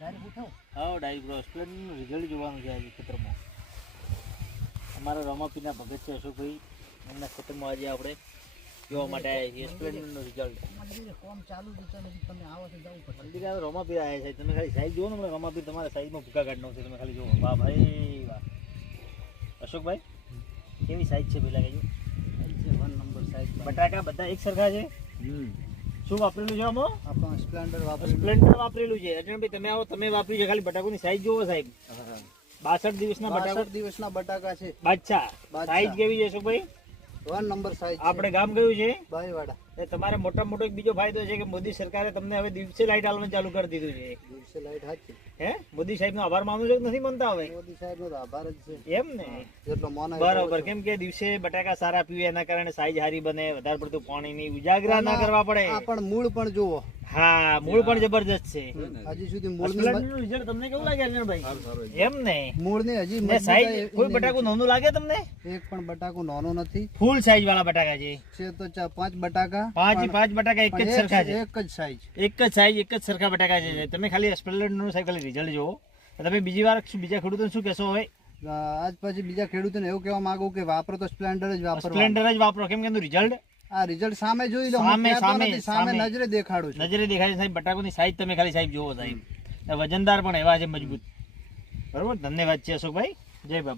હા direct bro સ્પ્લેન્ડરનું result જોવાનું છે આજે ખેતરમાં. અમારા રમાપીના ભગત છે અશોકભાઈ, એમના ખેતરમાં આજે આપણે જોવા માટે આવ્યા છીએ સ્પ્લેન્ડરનું રિઝલ્ટ. મંદિરે રમાપીર આવ્યા છે, તમે ખાલી સાઈઝ જુઓ ને, રમાપીર તમારા સાઈઝમાં ભૂકા કાઢ નાખશે, તમે ખાલી જુઓ. વાહ ભાઈ વાહ. અશોકભાઈ કેવી સાઈઝ છે પેલા કહેજો? 1 નંબર સાઈઝ. બટાકા બધા એક સરખા છે. શું વાપરેલું છે આમાં? આપણે સ્પ્લેન્ડર સ્પ્લેન્ડર વાપરેલું છે. અજયભાઈ તમે આવો, તમે વાપર્યું છે. ખાલી બટાકાની સાઈઝ જોવો સાહેબ. 62 દિવસના બટાકા. 62 દિવસના બટાકા છે. બાદશાહ સાઈઝ કેવી છે અશોકભાઈ? 1 નંબર સાઈઝ. આપણે ગામ કયું છે? બાઈવાડા. એ તમારે મોટા મોટો એક બીજો ફાયદો છે કે મોદી સરકારે તમને હવે દિવસે લાઈટ આલવાનું ચાલુ કરી દીધું છે. દિવસે લાઈટ હાચી. હે મોદી સાહેબનો આભાર માનું છો કે નથી માનતા? હવે મોદી સાહેબનો તો આભાર જ છે. એમ ને, જેટલો માનાય બરોબર. કેમ કે દિવસે બટાકા સારા પીવે, એના કારણે સાઈઝ સારી બને, વધારે પડતું પાણીની ઉજાગરા ના કરવા પડે. આ પણ મૂળ પણ જુઓ. હા, મૂળ પણ જબરજસ્ત છે. હજી સુધી મૂળની સ્પ્લેન્ડરનું રિઝલ્ટ તમને કેવું લાગે અર્જુનભાઈ? એમ ને, મૂળની હજી ને સાઈઝ કોઈ બટાકું નાનું લાગે તમને? એક પણ બટાકું નાનો નથી. ફૂલ સાઈઝ વાળા બટાકા છે. છે તો 5 બટાકા. પાંચ બટાકા એક જ સરખા છે. એક જ સાઈઝ. એક જ સાઈઝ, એક જ સરખા બટાકા છે. તમે ખાલી સ્પ્લેન્ડરનું સાહેબ ખાલી રિઝલ્ટ જોવો. તમે બીજી વાર બીજા ખેડૂતોને શું કહેશો? હવે આજ પછી બીજા ખેડૂતોને એવું કહેવા માંગુ કે વાપરો તો સ્પ્લેન્ડર જ વાપરો. સ્પ્લેન્ડર જ વાપરો. કેમ કે એનું રિઝલ્ટ આ રિઝલ્ટ સામે જોઈ લો. સામે નજરે દેખાડું છું. નજરે દેખાય છે સાહેબ. બટાકાની સાઈઝ તમે ખાલી સાહેબ જોવો સાહેબ. વજનદાર પણ એવા છે, મજબૂત. બરોબર. ધન્યવાદ છે અશોકભાઈ. જય બાબા.